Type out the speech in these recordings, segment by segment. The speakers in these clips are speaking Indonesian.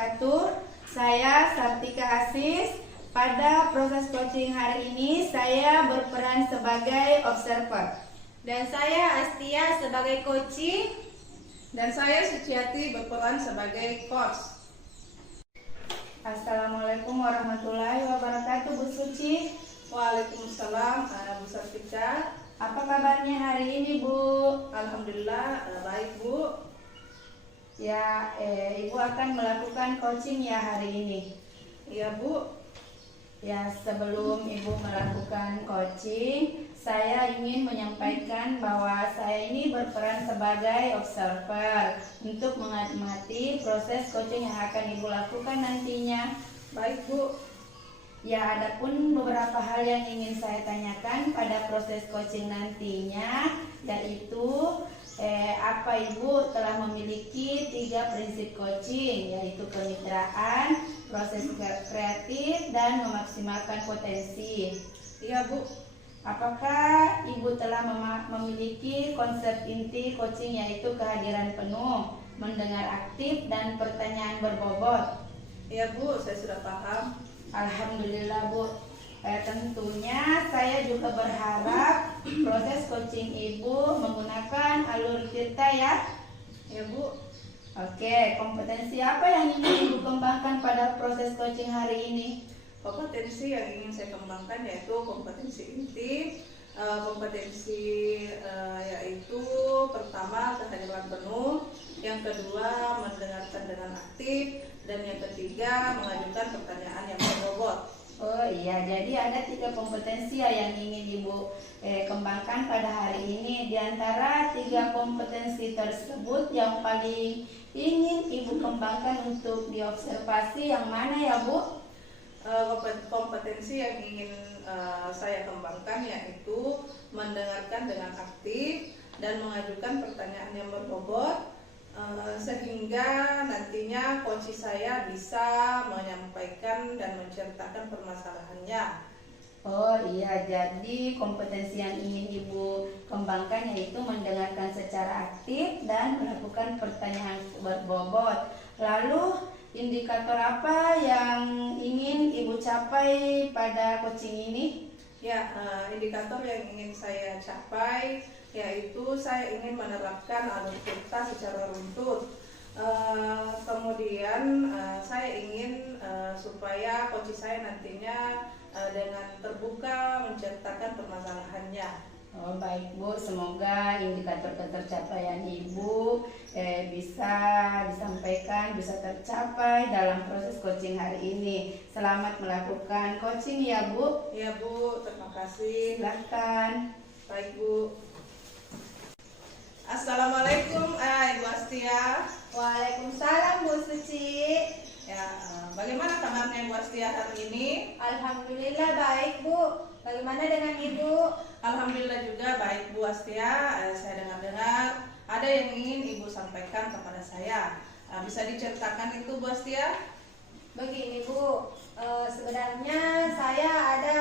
wabarakatuh. Saya Sartika Asis. Pada proses coaching hari ini saya berperan sebagai observer. Dan saya Astia sebagai coaching. Dan saya Suciati berperan sebagai coach. Assalamualaikum warahmatullahi wabarakatuh, Bu Suci. Waalaikumsalam, Bu Sartika. Apa kabarnya hari ini, Bu? Alhamdulillah baik, Bu. Ya, Ibu akan melakukan coaching ya hari ini. Iya, Bu. Ya, sebelum Ibu melakukan coaching, saya ingin menyampaikan bahwa saya ini berperan sebagai observer untuk mengamati proses coaching yang akan Ibu lakukan nantinya. Baik, Bu. Ya, adapun beberapa hal yang ingin saya tanyakan pada proses coaching nantinya, yaitu apa Ibu telah memiliki 3 prinsip coaching, yaitu kemitraan, proses kreatif, dan memaksimalkan potensi. Iya, Bu. Apakah Ibu telah memiliki konsep inti coaching, yaitu kehadiran penuh, mendengar aktif, dan pertanyaan berbobot? Iya, Bu, saya sudah paham. Alhamdulillah, Bu. Tentunya saya juga berharap proses coaching Ibu menggunakan alur cerita ya. Iya, Bu. Oke, kompetensi apa yang ingin Ibu kembangkan pada proses coaching hari ini? Kompetensi yang ingin saya kembangkan yaitu kompetensi inti. Kompetensi yaitu pertama kehadiran penuh, yang kedua mendengarkan dengan aktif, dan yang ketiga mengajukan pertanyaan yang berbobot. Oh iya, jadi ada 3 kompetensi ya yang ingin Ibu kembangkan pada hari ini. Di antara 3 kompetensi tersebut, yang paling ingin Ibu kembangkan untuk diobservasi yang mana ya, Bu? Kompetensi yang ingin saya kembangkan yaitu mendengarkan dengan aktif dan mengajukan pertanyaan yang berbobot, sehingga nantinya coach saya bisa menyampaikan dan menceritakan permasalahannya. Oh iya, jadi kompetensi yang ingin Ibu kembangkan yaitu mendengarkan secara aktif dan melakukan pertanyaan berbobot. Lalu indikator apa yang ingin Ibu capai pada coaching ini? Ya, indikator yang ingin saya capai yaitu saya ingin menerapkan alur cerita secara runtut. Kemudian saya ingin supaya coach saya nantinya dengan terbuka menceritakan permasalahannya. Oh baik, Bu, semoga indikator ketercapaian Ibu bisa disampaikan, bisa tercapai dalam proses coaching hari ini. Selamat melakukan coaching ya, Bu. Ya, Bu, terima kasih. Silakan. Baik, Bu. Assalamualaikum Ibu Astia. Waalaikumsalam, Bu Suci. Ya, bagaimana kabarnya Ibu Astia hari ini? Alhamdulillah baik, Bu. Bagaimana dengan Ibu? Alhamdulillah juga baik, Bu Astia. Saya dengar-dengar ada yang ingin Ibu sampaikan kepada saya. Bisa diceritakan itu, Bu Astia? Begini, Bu. Sebenarnya saya ada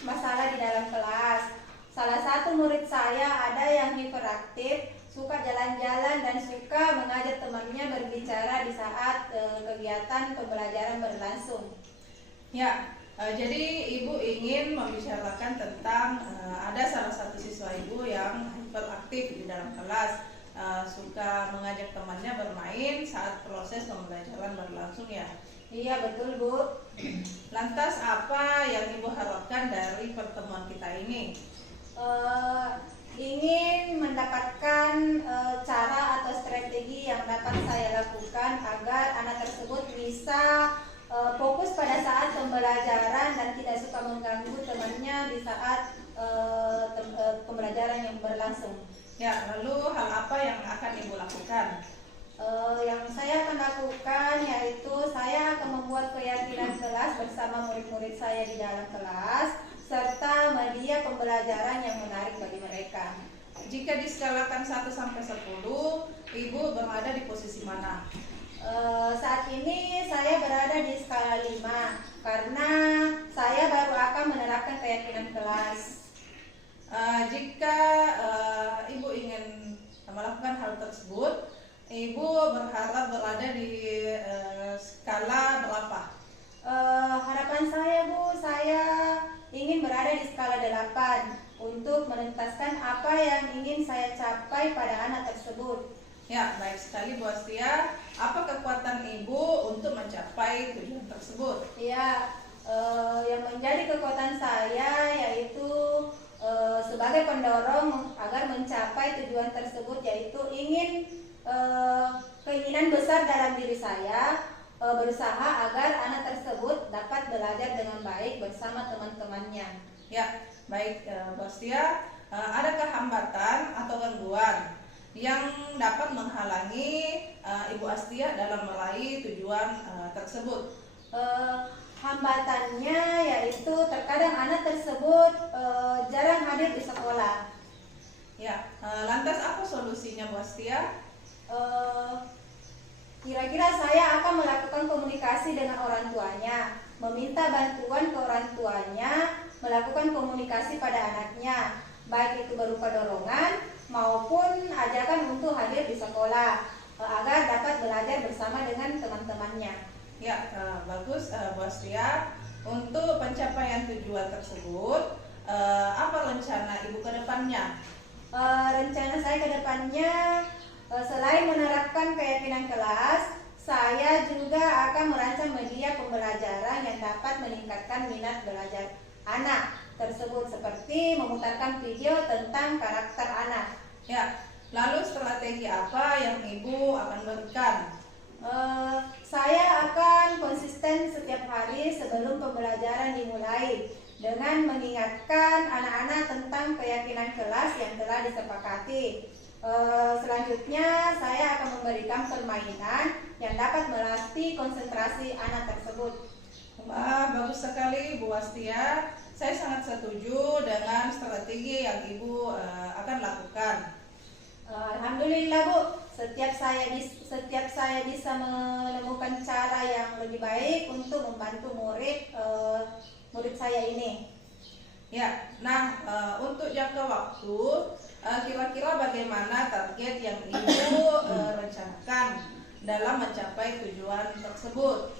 masalah di dalam kelas. Salah satu murid saya ada yang hiperaktif, suka jalan-jalan dan suka mengajak temannya berbicara di saat kegiatan pembelajaran berlangsung. Ya, jadi Ibu ingin membicarakan tentang ada salah satu siswa Ibu yang hiperaktif di dalam kelas, suka mengajak temannya bermain saat proses pembelajaran berlangsung ya? Iya, betul, Bu. Lantas apa yang Ibu harapkan dari pertemuan kita ini? Ingin mendapatkan cara atau strategi yang dapat saya lakukan agar anak tersebut bisa fokus pada saat pembelajaran dan tidak suka mengganggu temannya di saat pembelajaran yang berlangsung. Ya, lalu hal apa yang akan Ibu lakukan? Yang saya akan lakukan yaitu saya akan membuat keyakinan kelas bersama murid-murid saya di dalam kelas, serta media pembelajaran yang menarik bagi mereka. Jika diskalakan 1 sampai 10, Ibu berada di posisi mana? Saat ini saya berada di skala 5 karena saya baru akan menerapkan keyakinan kelas. Jika Ibu ingin melakukan hal tersebut, Ibu berharap berada di dicapai pada anak tersebut. Ya, baik sekali Bu Astia. Apa kekuatan Ibu untuk mencapai tujuan tersebut? Ya, yang menjadi kekuatan saya yaitu sebagai pendorong agar mencapai tujuan tersebut, yaitu keinginan besar dalam diri saya, berusaha agar anak tersebut dapat belajar dengan baik bersama teman-temannya. Ya, baik Bu Astia. Adakah hambatan atau gangguan yang dapat menghalangi Ibu Astia dalam meraih tujuan tersebut? Hambatannya yaitu terkadang anak tersebut jarang hadir di sekolah. Ya, lantas apa solusinya Bu Astia? Kira-kira saya akan melakukan komunikasi dengan orang tuanya, meminta bantuan ke orang tuanya, melakukan komunikasi pada anaknya, baik itu berupa dorongan maupun ajakan untuk hadir di sekolah agar dapat belajar bersama dengan teman-temannya. Ya, bagus Bu Astia. Untuk pencapaian tujuan tersebut, apa rencana Ibu ke depannya? Rencana saya ke depannya, selain menerapkan keyakinan kelas, saya juga akan merancang media pembelajaran yang dapat meningkatkan minat belajar anak tersebut, seperti memutarkan video tentang karakter anak. Ya, lalu strategi apa yang Ibu akan berikan? Saya akan konsisten setiap hari sebelum pembelajaran dimulai dengan mengingatkan anak-anak tentang keyakinan kelas yang telah disepakati. Selanjutnya saya akan memberikan permainan yang dapat melatih konsentrasi anak tersebut. Wah, bagus sekali Bu Astia. Saya sangat setuju dengan strategi yang Ibu akan lakukan. Alhamdulillah Bu, setiap saya bisa menemukan cara yang lebih baik untuk membantu murid saya ini. Ya, nah untuk jangka waktu, kira-kira bagaimana target yang Ibu rencanakan dalam mencapai tujuan tersebut?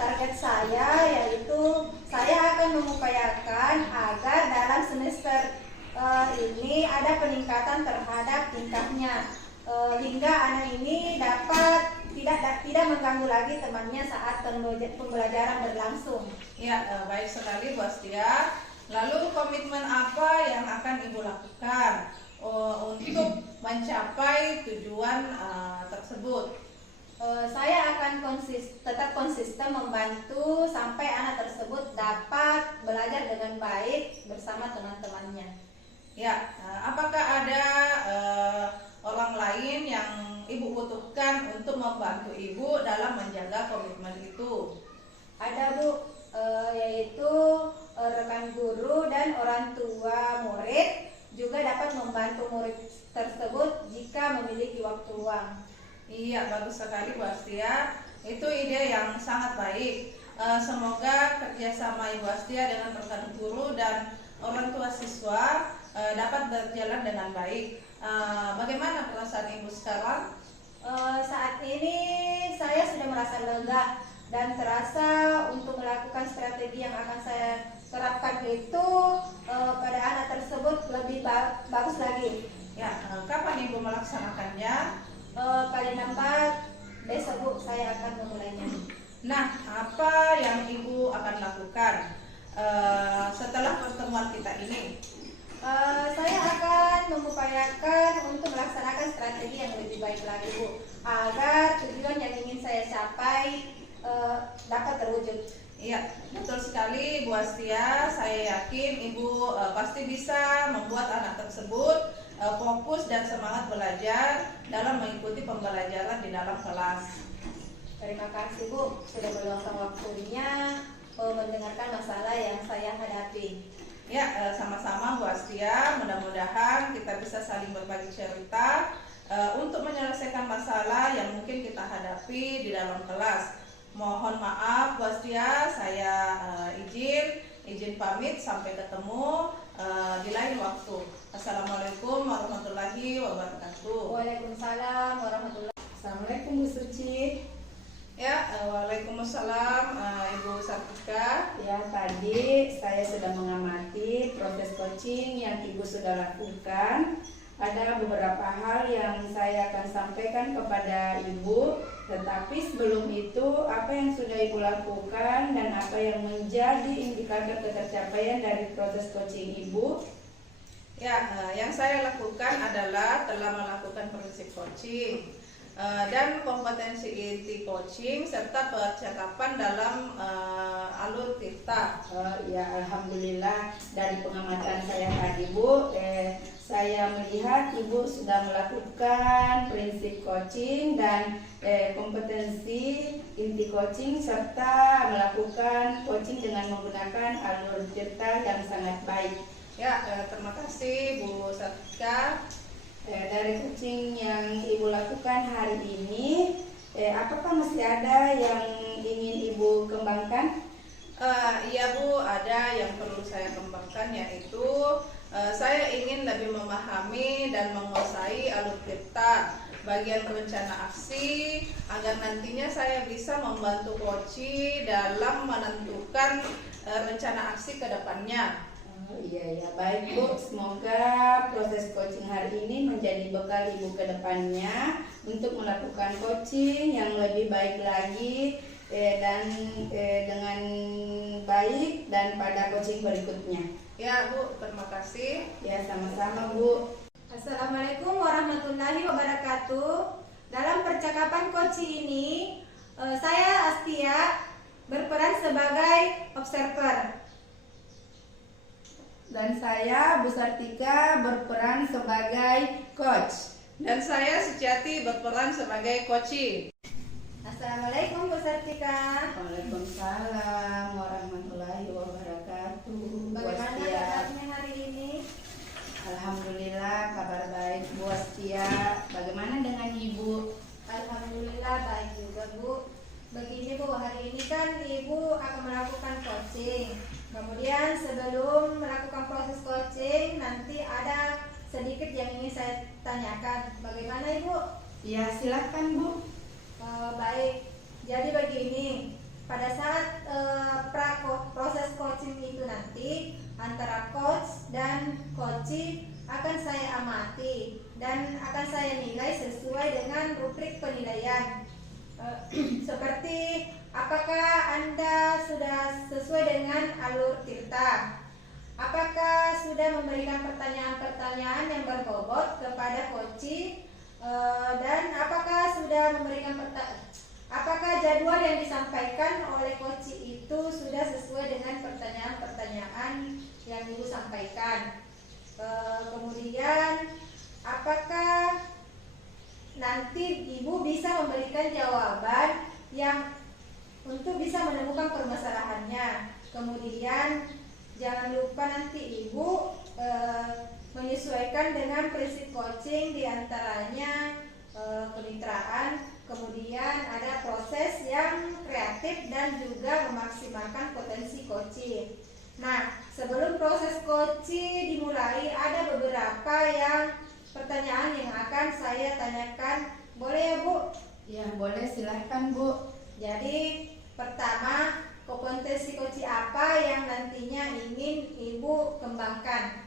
Target saya yaitu saya akan mengupayakan agar dalam semester ini ada peningkatan terhadap tingkahnya, hingga anak ini dapat tidak mengganggu lagi temannya saat pembelajaran berlangsung. Ya, baik sekali Bu Astia. Lalu komitmen apa yang akan Ibu lakukan untuk mencapai tujuan tersebut? Saya akan tetap konsisten membantu sampai anak tersebut dapat belajar dengan baik bersama teman-temannya. Ya, apakah ada orang lain yang Ibu butuhkan untuk membantu Ibu dalam menjaga komitmen itu? Ada Bu, yaitu rekan guru dan orang tua murid juga dapat membantu murid tersebut jika memiliki waktu luang. Iya, bagus sekali Bu Astia. Itu ide yang sangat baik. Semoga kerjasama Ibu Astia dengan rekan guru dan orang tua siswa dapat berjalan dengan baik. Bagaimana perasaan Ibu sekarang? Saat ini saya sudah merasa lega dan terasa untuk melakukan strategi yang akan saya terapkan itu pada anak tersebut lebih bagus lagi. Ya, kapan Ibu melaksanakannya? Paling lambat besok Bu, saya akan memulainya. Nah, apa yang Ibu akan lakukan setelah pertemuan kita ini? Saya akan mengupayakan untuk melaksanakan strategi yang lebih baik lagi Bu, agar tujuan yang ingin saya capai dapat terwujud. Iya, betul sekali Bu Astia. Saya yakin Ibu pasti bisa membuat anak tersebut fokus dan semangat belajar dalam mengikuti pembelajaran di dalam kelas. Terima kasih Bu, sudah meluangkan waktunya mendengarkan masalah yang saya hadapi. Ya, sama-sama Bu Astia. Mudah-mudahan kita bisa saling berbagi cerita untuk menyelesaikan masalah yang mungkin kita hadapi di dalam kelas. Mohon maaf Bu Astia, saya izin pamit, sampai ketemu di lain waktu. Assalamualaikum warahmatullahi wabarakatuh. Waalaikumsalam warahmatullahi wabarakatuh. Assalamualaikum Bu Suci. Ya, waalaikumsalam Ibu Sartika. Ya, tadi saya sudah mengamati proses coaching yang Ibu sudah lakukan. ada beberapa hal yang saya akan sampaikan kepada Ibu, tetapi sebelum itu apa yang sudah Ibu lakukan dan apa yang menjadi indikator ketercapaian dari proses coaching Ibu? Ya, yang saya lakukan adalah telah melakukan prinsip coaching dan kompetensi inti coaching serta percakapan dalam alur tirta. Ya, alhamdulillah dari pengamatan saya tadi Bu, saya melihat Ibu sudah melakukan prinsip coaching dan kompetensi inti coaching serta melakukan coaching dengan menggunakan alur tirta yang sangat baik. Ya, terima kasih Bu Sartika. Dari coaching yang Ibu lakukan hari ini, apakah masih ada yang ingin Ibu kembangkan? Iya Bu, ada yang perlu saya kembangkan, yaitu saya ingin lebih memahami dan menguasai alur tirta bagian rencana aksi agar nantinya saya bisa membantu coach dalam menentukan rencana aksi ke depannya. Iya, baik Bu. Semoga proses coaching hari ini menjadi bekal Ibu ke depannya untuk melakukan coaching yang lebih baik lagi dan dengan baik dan pada coaching berikutnya. Ya Bu, terima kasih. Ya, sama-sama Bu. Assalamualaikum warahmatullahi wabarakatuh. Dalam percakapan coaching ini, saya Astia berperan sebagai observer. Dan saya Bu Sartika berperan sebagai coach. Dan saya Suciati berperan sebagai coach. Assalamualaikum Bu Sartika. Waalaikumsalam warahmatullahi wabarakatuh. Bagaimana Bu Astia? kabarnya hari ini? Alhamdulillah kabar baik Bu Astia. Bagaimana dengan Ibu? Alhamdulillah baik juga Bu. Begini Bu, hari ini kan Ibu akan melakukan coaching. Kemudian sebelum melakukan proses coaching, nanti ada sedikit yang ingin saya tanyakan. Bagaimana Ibu? Ya, silakan Bu. Baik, jadi begini, pada saat proses coaching itu nanti antara coach dan coachee akan saya amati dan akan saya nilai sesuai dengan rubrik penilaian. Seperti apakah Anda sudah sesuai dengan alur tirta? Apakah sudah memberikan pertanyaan-pertanyaan yang berbobot kepada coachee? Dan apakah sudah memberikan apakah jadwal yang disampaikan oleh coachee itu sudah sesuai dengan pertanyaan-pertanyaan yang Ibu sampaikan? Kemudian apakah nanti Ibu bisa memberikan jawaban yang untuk bisa menemukan permasalahannya. Kemudian jangan lupa nanti Ibu menyesuaikan dengan prinsip coaching, diantaranya kemitraan, kemudian ada proses yang kreatif dan juga memaksimalkan potensi coaching. Nah, sebelum proses coaching dimulai, ada beberapa pertanyaan yang akan saya tanyakan. Boleh ya Bu? Ya, boleh, silahkan Bu. Jadi pertama, kompetensi coaching apa yang nantinya ingin Ibu kembangkan?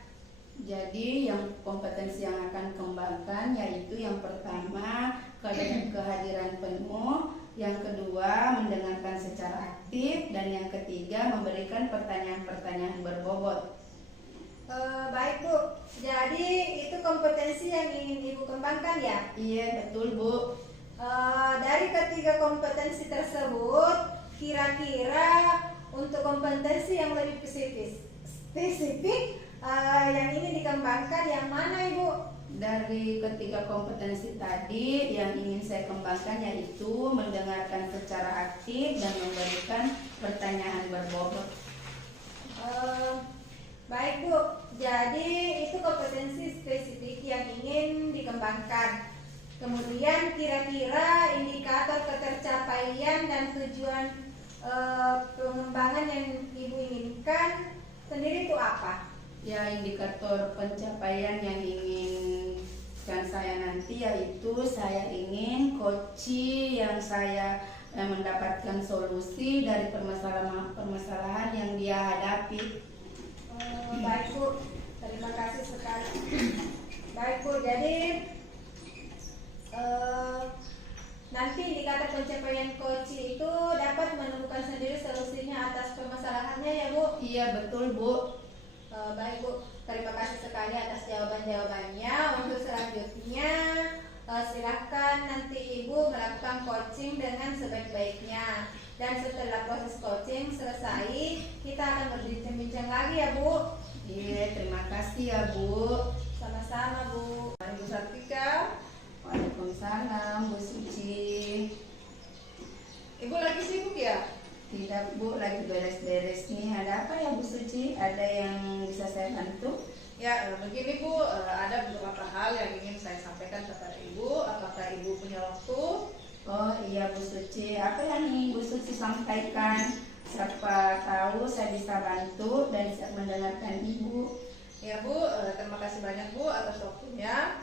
Jadi yang kompetensi yang akan kembangkan yaitu yang pertama kehadiran penuh, yang kedua mendengarkan secara aktif, dan yang ketiga memberikan pertanyaan-pertanyaan berbobot. Baik Bu, jadi itu kompetensi yang ingin Ibu kembangkan ya? Iya, betul Bu. Dari ketiga kompetensi tersebut, kira-kira untuk kompetensi yang lebih spesifik yang ingin dikembangkan yang mana Ibu? Dari ketiga kompetensi tadi yang ingin saya kembangkan yaitu mendengarkan secara aktif dan memberikan pertanyaan berbobot. Baik Bu, jadi itu kompetensi spesifik yang ingin dikembangkan. Kemudian kira-kira indikator ketercapaian dan tujuan pengembangan yang Ibu inginkan sendiri itu apa? Ya, indikator pencapaian yang inginkan saya nanti yaitu saya ingin coaching yang saya mendapatkan solusi dari permasalahan yang dia hadapi. Baik Bu, terima kasih sekali. Baik Bu, jadi nanti indikator pencapaian coaching itu dapat menemukan sendiri solusinya atas permasalahannya ya Bu. Iya betul Bu. Baik Bu, terima kasih sekali atas jawaban-jawabannya. Untuk selanjutnya silakan nanti Ibu melakukan coaching dengan sebaik-baiknya. Dan setelah proses coaching selesai, kita akan berbincang-bincang lagi ya Bu. Iya, terima kasih ya Bu. Sama-sama Bu. Ibu Sartika. Waalaikumsalam Bu Suci. Ibu lagi sibuk ya? Tidak Bu, lagi beres-beres nih. Ada apa ya Bu Suci? Ada yang bisa saya bantu? Ya, begini Bu, ada beberapa hal yang ingin saya sampaikan kepada Ibu. Apakah Ibu punya waktu? Oh iya Bu Suci, apa yang ingin Bu Suci sampaikan? Siapa tahu saya bisa bantu dan bisa mendengarkan Ibu. Ya Bu, terima kasih banyak Bu atas waktunya.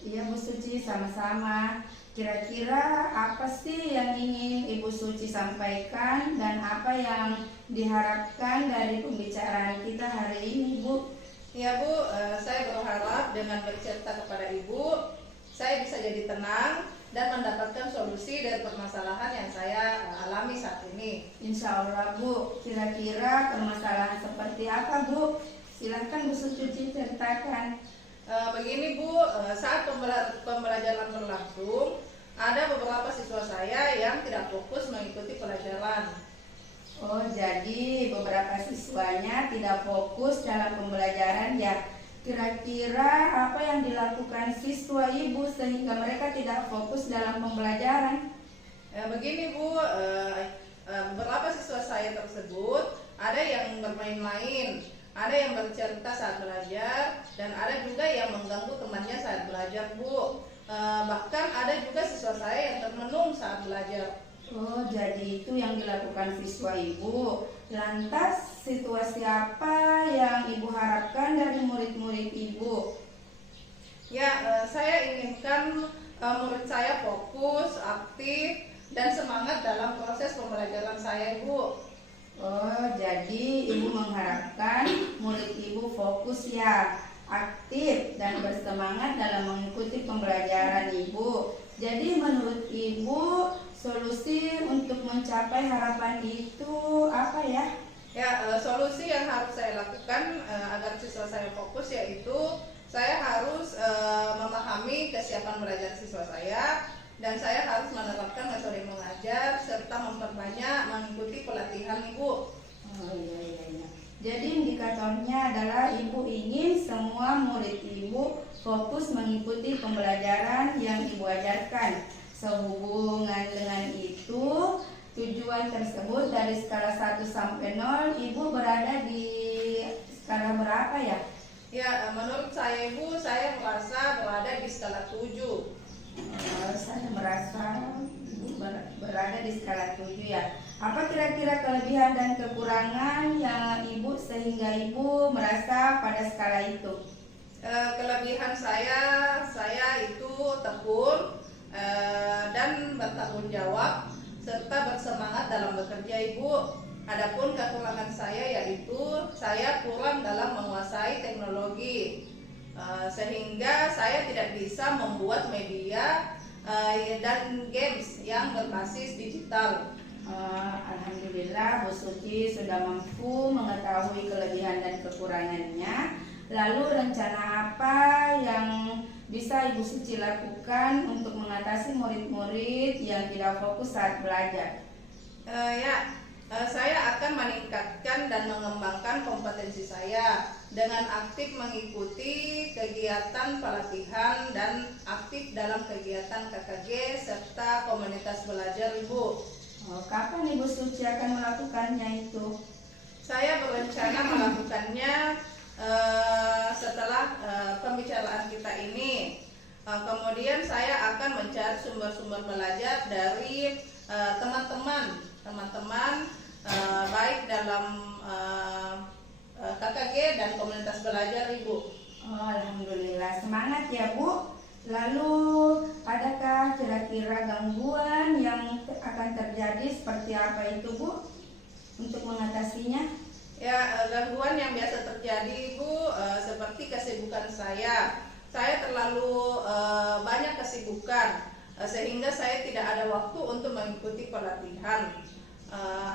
Iya Bu Suci, sama-sama. Kira-kira apa sih yang ingin Ibu Suci sampaikan dan apa yang diharapkan dari pembicaraan kita hari ini Bu? Ya Bu, saya berharap dengan bercerita kepada Ibu, saya bisa jadi tenang dan mendapatkan solusi dari permasalahan yang saya alami saat ini. Insya Allah Bu, kira-kira permasalahan seperti apa Bu? Silahkan Bu Suci ceritakan. Begini Bu, saat pembelajaran berlangsung, ada beberapa siswa saya yang tidak fokus mengikuti pelajaran. Oh, jadi beberapa siswanya tidak fokus dalam pembelajaran ya. Kira-kira apa yang dilakukan siswa Ibu sehingga mereka tidak fokus dalam pembelajaran? Begini Bu, beberapa siswa saya tersebut ada yang bermain-main, ada yang bercerita saat belajar, dan ada juga yang mengganggu temannya saat belajar Bu. Bahkan ada juga siswa saya yang termenung saat belajar. Oh, jadi itu yang dilakukan siswa Ibu. Lantas situasi apa yang Ibu harapkan dari murid-murid Ibu? Ya, saya inginkan murid saya fokus, aktif, dan semangat dalam proses pembelajaran saya Ibu. Oh, jadi Ibu mengharapkan murid Ibu fokus ya, aktif dan bersemangat dalam mengikuti pembelajaran Ibu. Jadi menurut Ibu solusi untuk mencapai harapan itu apa ya? Ya, solusi yang harus saya lakukan agar siswa saya fokus yaitu saya harus memahami kesiapan belajar siswa saya, dan saya harus menerapkan metode mengajar serta memperbanyak mengikuti pelatihan Ibu. Oh iya. Jadi indikatornya adalah Ibu ingin semua murid Ibu fokus mengikuti pembelajaran yang Ibu ajarkan. Sehubungan dengan itu, tujuan tersebut dari skala 1 sampai 0, Ibu berada di skala berapa ya? Ya, menurut saya Ibu, saya merasa berada di skala 7. Saya merasa Ibu berada di skala 7 ya. Apa kira-kira kelebihan dan kekurangan yang Ibu sehingga Ibu merasa pada skala itu? Kelebihan saya itu tekun dan bertanggung jawab serta bersemangat dalam bekerja Ibu. Adapun kekurangan saya yaitu saya kurang dalam menguasai teknologi, sehingga saya tidak bisa membuat media dan games yang berbasis digital. Alhamdulillah Bu Suci sudah mampu mengetahui kelebihan dan kekurangannya. Lalu rencana apa yang bisa Ibu Suci lakukan untuk mengatasi murid-murid yang tidak fokus saat belajar? Saya akan meningkatkan dan mengembangkan kompetensi saya dengan aktif mengikuti kegiatan pelatihan dan aktif dalam kegiatan KKG serta komunitas belajar Ibu. Kapan Ibu Suci akan melakukannya itu? Saya berencana melakukannya setelah pembicaraan kita ini. Kemudian saya akan mencari sumber-sumber belajar dari teman-teman baik dalam KKG dan komunitas belajar Ibu. Alhamdulillah, semangat ya Bu. Lalu adakah kira-kira gangguan yang akan terjadi seperti apa itu Bu untuk mengatasinya? Ya, gangguan yang biasa terjadi Ibu seperti kesibukan saya. Saya terlalu banyak kesibukan sehingga saya tidak ada waktu untuk mengikuti pelatihan.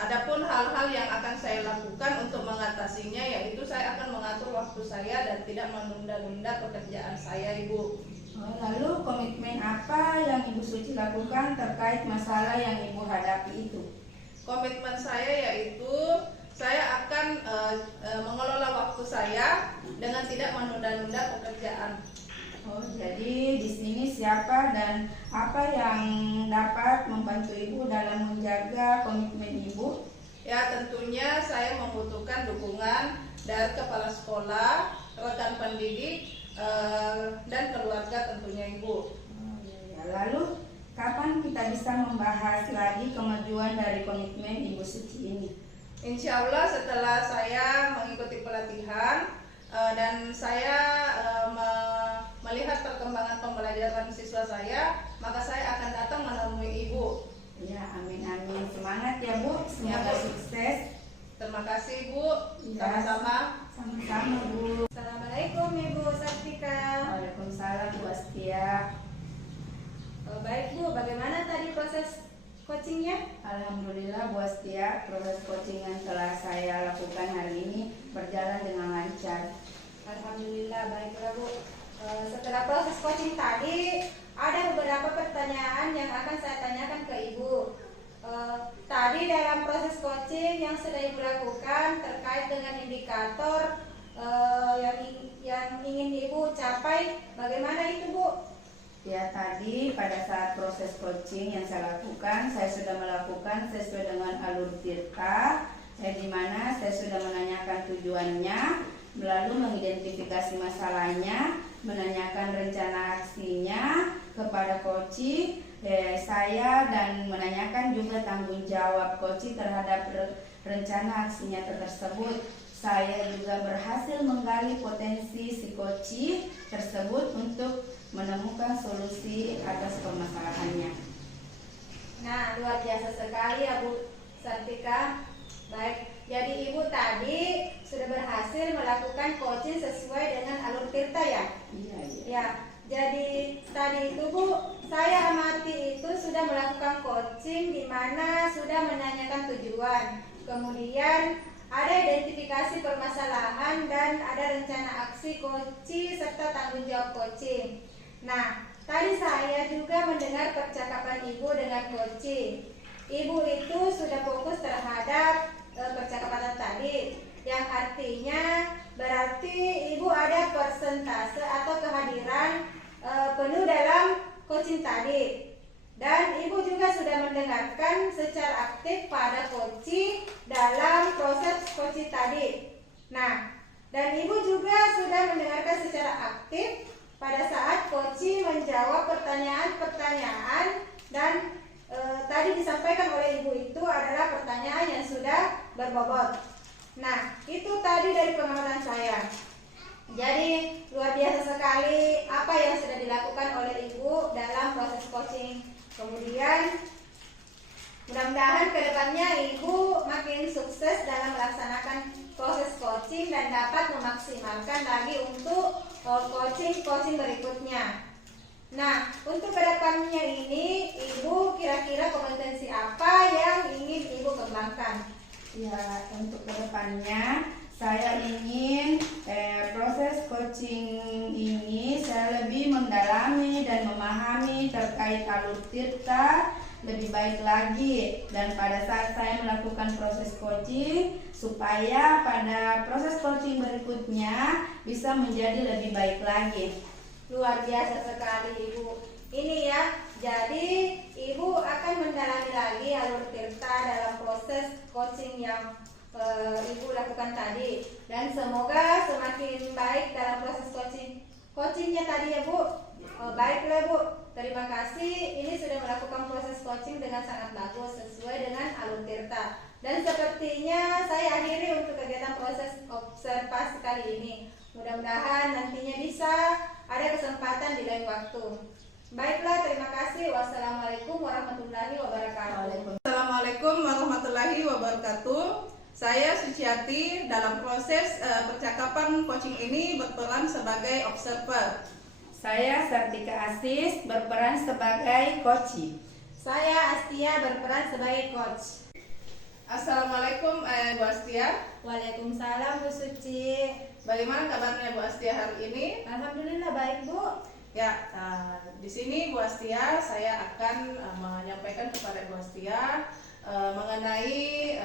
Adapun hal-hal yang akan saya lakukan untuk mengatasinya yaitu saya akan mengatur waktu saya dan tidak menunda-nunda pekerjaan saya Ibu. Lalu komitmen apa yang Ibu Suci lakukan terkait masalah yang Ibu hadapi itu? Komitmen saya yaitu saya akan mengelola waktu saya dengan tidak menunda-nunda pekerjaan. Jadi di sini siapa dan apa yang dapat membantu Ibu dalam menjaga komitmen Ibu? Ya, tentunya saya membutuhkan dukungan dari kepala sekolah, rekan pendidik, dan keluarga tentunya Ibu. Lalu kapan kita bisa membahas lagi kemajuan dari komitmen Ibu Suci ini? Insya Allah setelah saya mengikuti pelatihan dan saya melihat perkembangan pembelajaran siswa saya, maka saya akan datang menemui Ibu. Ya, amin amin. Semangat ya Bu, semoga Ya, Bu. sukses. Terima kasih Bu, Ya. sama-sama. Sama-sama Bu. Assalamualaikum Ibu Sartika. Waalaikumsalam Bu Astia. Baik Bu, bagaimana tadi proses coachingnya? Alhamdulillah Bu Astia, proses coaching yang telah saya lakukan hari ini berjalan dengan lancar. Alhamdulillah, baiklah Bu. Setelah proses coaching tadi, ada beberapa pertanyaan yang akan saya tanyakan ke Ibu. Tadi dalam proses coaching yang sudah Ibu lakukan terkait dengan indikator yang ingin Ibu capai, bagaimana itu Bu? Ya, tadi pada saat proses coaching yang saya lakukan, saya sudah melakukan sesuai dengan alur tirta, di mana saya sudah menanyakan tujuannya, lalu mengidentifikasi masalahnya, menanyakan rencana aksinya kepada coach, saya dan menanyakan juga tanggung jawab coach terhadap rencana aksinya tersebut. Saya juga berhasil menggali potensi si coach tersebut untuk menemukan solusi atas permasalahannya. Nah, luar biasa sekali ya Bu Sartika. Baik, jadi Ibu tadi sudah berhasil melakukan coaching sesuai dengan alur tirta ya? Iya. Ya, jadi tadi itu Bu, saya amati itu sudah melakukan coaching di mana sudah menanyakan tujuan. Kemudian ada identifikasi permasalahan dan ada rencana aksi coaching serta tanggung jawab coaching. Nah, tadi saya juga mendengar percakapan Ibu dengan coaching. Ibu itu sudah fokus terhadap percakapan tadi, yang artinya berarti Ibu ada persentase atau kehadiran penuh dalam coaching tadi. Dan Ibu juga sudah mendengarkan secara aktif pada coaching dalam proses coaching tadi. Nah, dan Ibu juga sudah mendengarkan secara aktif pada saat coaching menjawab pertanyaan-pertanyaan dan tadi disampaikan oleh Ibu itu adalah pertanyaan yang sudah berbobot. Nah, itu tadi dari pengamatan saya. Jadi luar biasa sekali apa yang sudah dilakukan oleh Ibu dalam proses coaching. Kemudian mudah-mudahan kedepannya Ibu makin sukses dalam melaksanakan proses coaching dan dapat memaksimalkan lagi untuk coaching berikutnya. Nah, untuk kedepannya ini Ibu kira-kira kompetensi apa yang ingin Ibu kembangkan? Ya, untuk kedepannya saya ingin proses coaching ini saya lebih mendalami dan memahami terkait alur tirta lebih baik lagi, dan pada saat saya melakukan proses coaching supaya pada proses coaching berikutnya bisa menjadi lebih baik lagi. Luar biasa sekali Ibu. Ini ya, jadi Ibu akan mendalami lagi alur tirta dalam proses coaching yang Ibu lakukan tadi, dan semoga semakin baik dalam proses coachingnya tadi ya Bu. Baiklah Bu, terima kasih. Ini sudah melakukan proses coaching dengan sangat bagus sesuai dengan alur tirta. Dan sepertinya saya akhiri untuk kegiatan proses observasi kali ini. Mudah-mudahan nantinya bisa ada kesempatan di lain waktu. Baiklah, terima kasih. Wassalamualaikum warahmatullahi wabarakatuh. Assalamualaikum warahmatullahi wabarakatuh. Saya Suciati dalam proses percakapan coaching ini berperan sebagai observer. Saya Sartika Asis berperan sebagai coach. Saya Astia berperan sebagai coach. Assalamualaikum Bu Astia. Waalaikumsalam Bu Suci. Bagaimana kabarnya Bu Astia hari ini? Alhamdulillah baik Bu. Ya, di sini Bu Astia saya akan menyampaikan kepada Bu Astia mengenai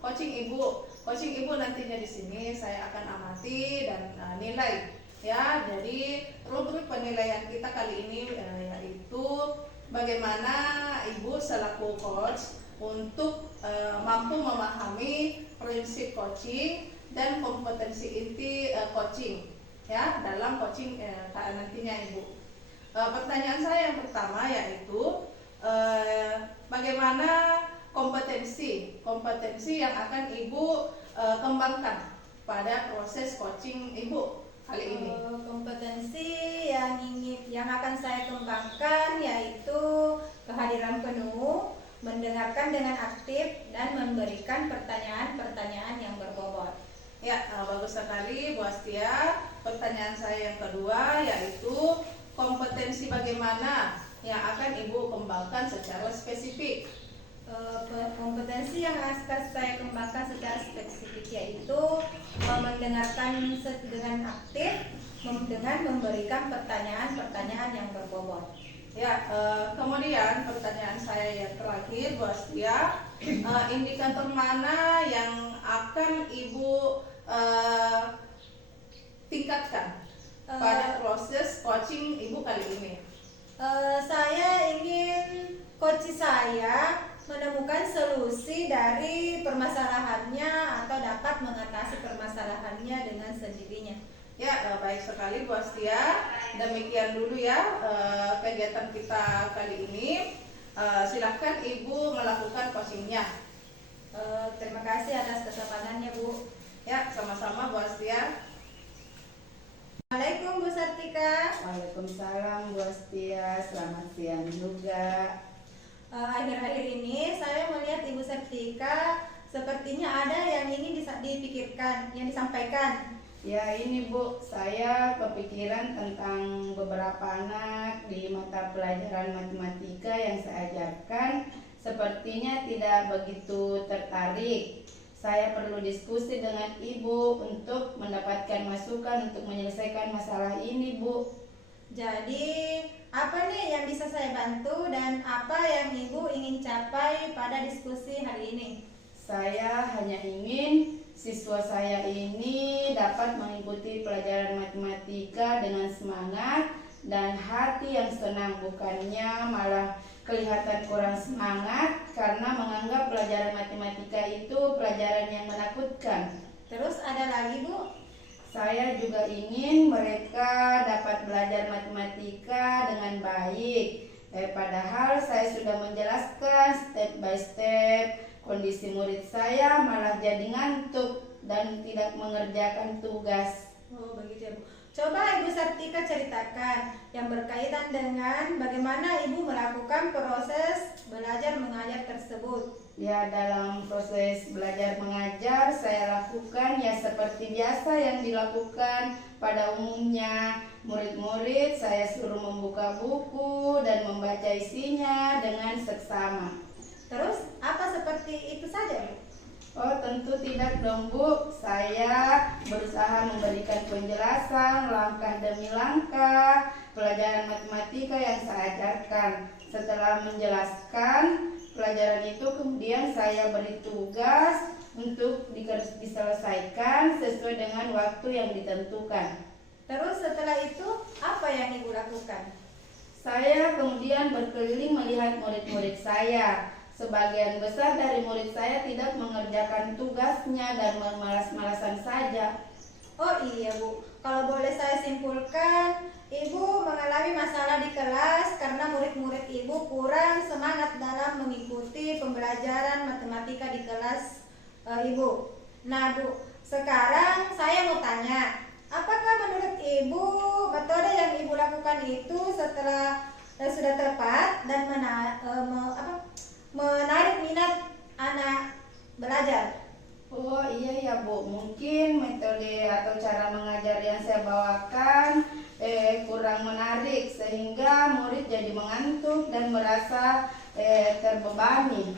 coaching ibu. Coaching ibu nantinya di sini saya akan amati dan nilai. Ya, jadi rubrik penilaian kita kali ini yaitu bagaimana ibu selaku coach untuk mampu memahami prinsip coaching dan kompetensi inti coaching ya dalam coaching nantinya ibu. Pertanyaan saya yang pertama yaitu bagaimana kompetensi yang akan ibu kembangkan pada proses coaching ibu kali ini. Kompetensi yang akan saya kembangkan yaitu kehadiran penuh, mendengarkan dengan aktif, dan memberikan pertanyaan-pertanyaan yang berbobot. Ya, bagus sekali Bu Astia. Pertanyaan saya yang kedua yaitu kompetensi bagaimana yang akan ibu kembangkan secara spesifik. Kompetensi yang akan saya kembangkan secara spesifik yaitu mendengarkan dengan aktif dengan memberikan pertanyaan-pertanyaan yang berbobot. Ya, kemudian pertanyaan saya yang terakhir Bu Astia, indikator mana yang akan ibu tingkatkan pada proses coaching ibu kali ini? Saya ingin coach saya menemukan solusi dari permasalahannya atau dapat mengatasi permasalahannya dengan sendirinya. Ya, baik sekali Bu Astia. Demikian dulu ya kegiatan kita kali ini. Silahkan ibu melakukan coachingnya. Terima kasih atas kesempatannya Bu. Ya, sama-sama Bu Astia. Assalamualaikum Bu Sartika. Waalaikumsalam Bu Astia, selamat siang juga. Akhir-akhir ini saya melihat Ibu Sartika sepertinya ada yang ingin dipikirkan, yang disampaikan. Ya ini Bu, saya kepikiran tentang beberapa anak di mata pelajaran matematika yang saya ajarkan sepertinya tidak begitu tertarik. Saya perlu diskusi dengan Ibu untuk mendapatkan masukan untuk menyelesaikan masalah ini Bu. Jadi apa nih yang bisa saya bantu dan apa yang Ibu ingin capai pada diskusi hari ini? Saya hanya ingin siswa saya ini dapat mengikuti pelajaran matematika dengan semangat dan hati yang senang, bukannya malah kelihatan kurang semangat karena menganggap pelajaran matematika itu pelajaran yang menakutkan. Terus ada lagi Bu? Saya juga ingin mereka dapat belajar matematika dengan baik. Padahal saya sudah menjelaskan step by step, kondisi murid saya malah jadi ngantuk dan tidak mengerjakan tugas. Oh begitu ya Bu. Coba Ibu Sartika ceritakan yang berkaitan dengan bagaimana Ibu melakukan proses belajar mengajar tersebut. Ya, dalam proses belajar mengajar saya lakukan ya seperti biasa yang dilakukan pada umumnya. Murid-murid saya suruh membuka buku dan membaca isinya dengan seksama. Terus apa seperti itu saja Bu? Oh tentu tidak dong Bu. Saya berusaha memberikan penjelasan langkah demi langkah pelajaran matematika yang saya ajarkan. Setelah menjelaskan pelajaran itu kemudian saya beri tugas untuk diselesaikan sesuai dengan waktu yang ditentukan. Terus setelah itu apa yang Ibu lakukan? Saya kemudian berkeliling melihat murid-murid saya. Sebagian besar dari murid saya tidak mengerjakan tugasnya dan malas-malasan saja. Oh iya Bu, kalau boleh saya simpulkan, Ibu mengalami masalah di kelas karena murid-murid Ibu kurang semangat dalam mengikuti pembelajaran matematika di kelas Ibu. Nah Bu, sekarang saya mau tanya, apakah menurut Ibu metode yang Ibu lakukan itu setelah sudah tepat dan menarik minat anak belajar? Oh iya ya Bu, mungkin metode atau cara mengajar yang saya bawakan kurang menarik sehingga murid jadi mengantuk dan merasa terbebani.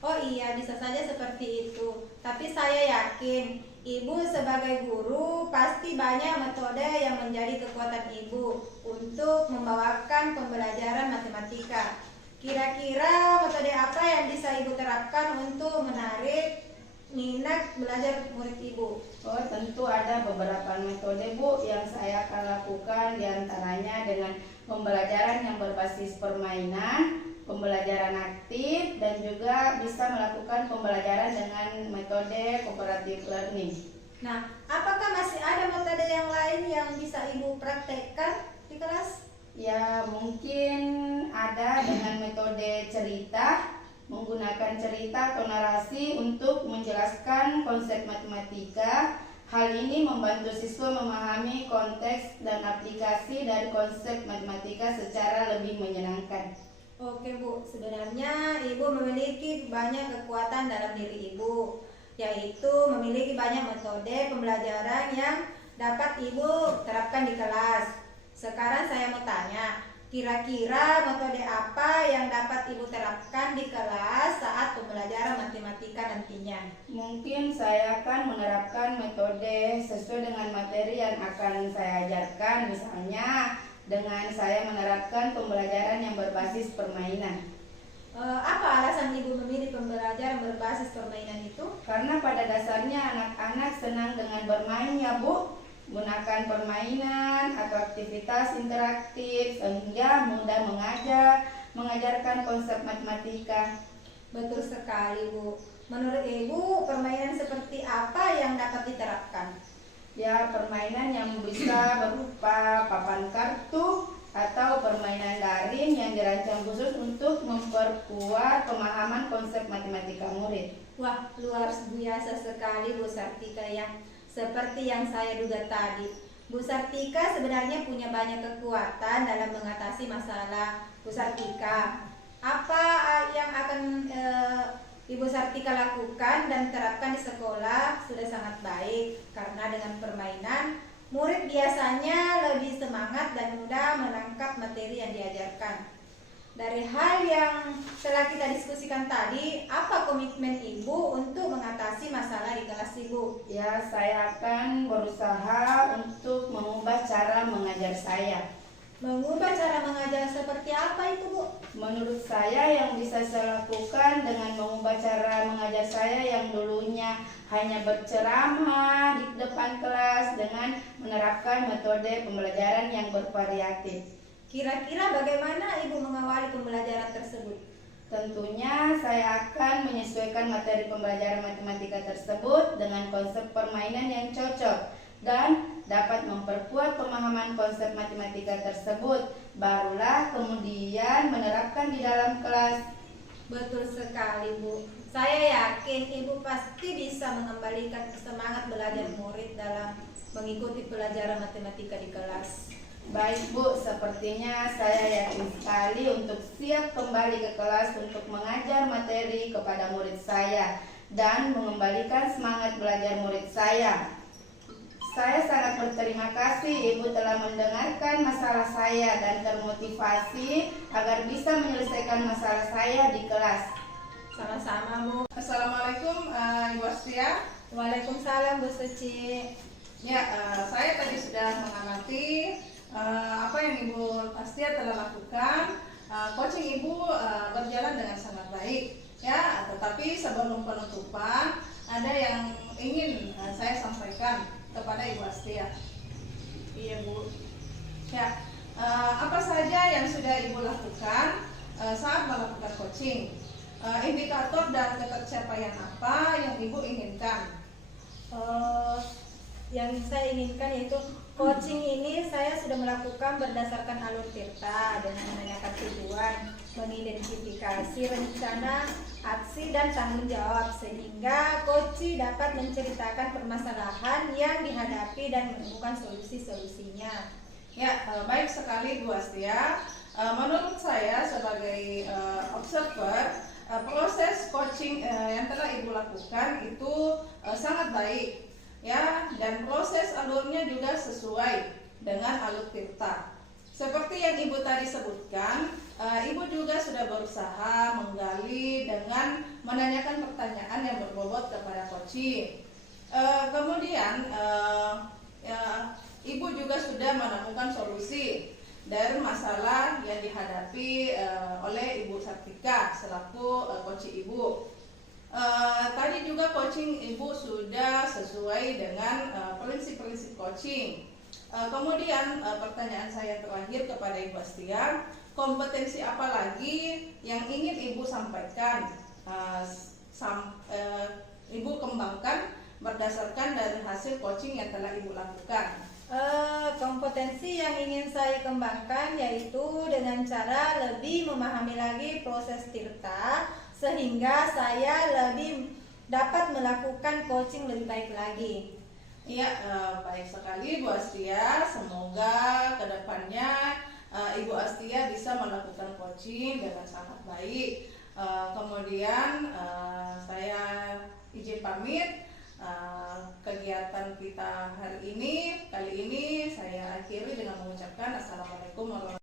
Oh iya, bisa saja seperti itu. Tapi saya yakin Ibu sebagai guru pasti banyak metode yang menjadi kekuatan Ibu untuk membawakan pembelajaran matematika. Kira-kira metode apa yang bisa Ibu terapkan untuk menarik minat belajar murid Ibu? Oh tentu ada beberapa metode Bu yang saya akan lakukan, diantaranya dengan pembelajaran yang berbasis permainan, pembelajaran aktif, dan juga bisa melakukan pembelajaran dengan metode cooperative learning. Nah, apakah masih ada metode yang lain yang bisa Ibu praktekkan di kelas? Ya mungkin ada dengan metode cerita, menggunakan cerita atau narasi untuk menjelaskan konsep matematika. Hal ini membantu siswa memahami konteks dan aplikasi dari konsep matematika secara lebih menyenangkan. Oke Bu, sebenarnya Ibu memiliki banyak kekuatan dalam diri Ibu, yaitu memiliki banyak metode pembelajaran yang dapat Ibu terapkan di kelas. Sekarang saya mau tanya, kira-kira metode apa yang dapat Ibu terapkan di kelas saat pembelajaran matematika nantinya? Mungkin saya akan menerapkan metode sesuai dengan materi yang akan saya ajarkan, misalnya dengan saya menerapkan pembelajaran yang berbasis permainan. Apa alasan Ibu memilih pembelajaran berbasis permainan itu? Karena pada dasarnya anak-anak senang dengan bermain ya Bu. Gunakan permainan atau aktivitas interaktif sehingga mudah mengajarkan konsep matematika. Betul sekali Bu. Menurut Ibu, permainan seperti apa yang dapat diterapkan? Ya, permainan yang bisa berupa papan kartu atau permainan daring yang dirancang khusus untuk memperkuat pemahaman konsep matematika murid. Wah, luar biasa sekali Bu Sartika, yang seperti yang saya duga tadi. Bu Sartika sebenarnya punya banyak kekuatan dalam mengatasi masalah. Bu Sartika, apa yang akan Ibu Sartika lakukan dan terapkan di sekolah sudah sangat baik, karena dengan permainan murid biasanya lebih semangat dan mudah menangkap materi yang diajarkan. Dari hal yang telah kita diskusikan tadi, apa komitmen Ibu untuk mengatasi masalah di kelas Ibu? Ya, saya akan berusaha untuk mengubah cara mengajar saya. Mengubah cara mengajar seperti apa itu Bu? Menurut saya yang bisa saya lakukan dengan mengubah cara mengajar saya yang dulunya hanya berceramah di depan kelas dengan menerapkan metode pembelajaran yang bervariatif. Kira-kira bagaimana Ibu mengawali pembelajaran tersebut? Tentunya saya akan menyesuaikan materi pembelajaran matematika tersebut dengan konsep permainan yang cocok dan dapat memperkuat pemahaman konsep matematika tersebut. Barulah kemudian menerapkan di dalam kelas. Betul sekali Bu. Saya yakin Ibu pasti bisa mengembalikan semangat belajar murid dalam mengikuti pelajaran matematika di kelas. Baik Bu, sepertinya saya yakin sekali untuk siap kembali ke kelas untuk mengajar materi kepada murid saya dan mengembalikan semangat belajar murid saya. Saya sangat berterima kasih Ibu telah mendengarkan masalah saya dan termotivasi agar bisa menyelesaikan masalah saya di kelas. Sama-sama Bu. Assalamualaikum Ibu Astia. Waalaikumsalam Bu Suci. Ya, saya tadi sudah mengamati apa yang Ibu Astia telah lakukan. Coaching Ibu berjalan dengan sangat baik. Ya, tetapi sebelum penutupan ada yang ingin saya sampaikan kepada Ibu Astia. Iya Bu. Ya, apa saja yang sudah Ibu lakukan saat melakukan coaching? Indikator dan ketercapaian apa yang Ibu inginkan? Yang saya inginkan yaitu coaching ini saya sudah melakukan berdasarkan alur tirta dengan menanyakan tujuan, mengidentifikasi rencana, aksi dan tanggung jawab sehingga coach dapat menceritakan permasalahan yang dihadapi dan menemukan solusi-solusinya. Ya, baik sekali Bu Astia. Menurut saya sebagai observer, proses coaching coaching yang telah Ibu lakukan itu sangat baik ya, dan proses alurnya juga sesuai dengan alur Tirta. Seperti yang Ibu tadi sebutkan, Ibu juga sudah berusaha menggali dengan menanyakan pertanyaan yang berbobot kepada coaching. Kemudian Ibu juga sudah menemukan solusi dari masalah yang dihadapi oleh Ibu Sartika selaku coaching Ibu. Tadi juga coaching Ibu sudah sesuai dengan prinsip-prinsip coaching. Kemudian pertanyaan saya terakhir kepada Ibu Astia, kompetensi apa lagi yang ingin Ibu sampaikan, Ibu kembangkan berdasarkan dari hasil coaching yang telah Ibu lakukan? Kompetensi yang ingin saya kembangkan yaitu dengan cara lebih memahami lagi proses Tirta, sehingga saya lebih dapat melakukan coaching lebih baik lagi. Iya, baik sekali Bu Astia. Semoga kedepannya Ibu Astia bisa melakukan coaching dengan sangat baik. Kemudian saya izin pamit. Kegiatan kita kali ini saya akhiri dengan mengucapkan Assalamualaikum warahmatullahi wabarakatuh.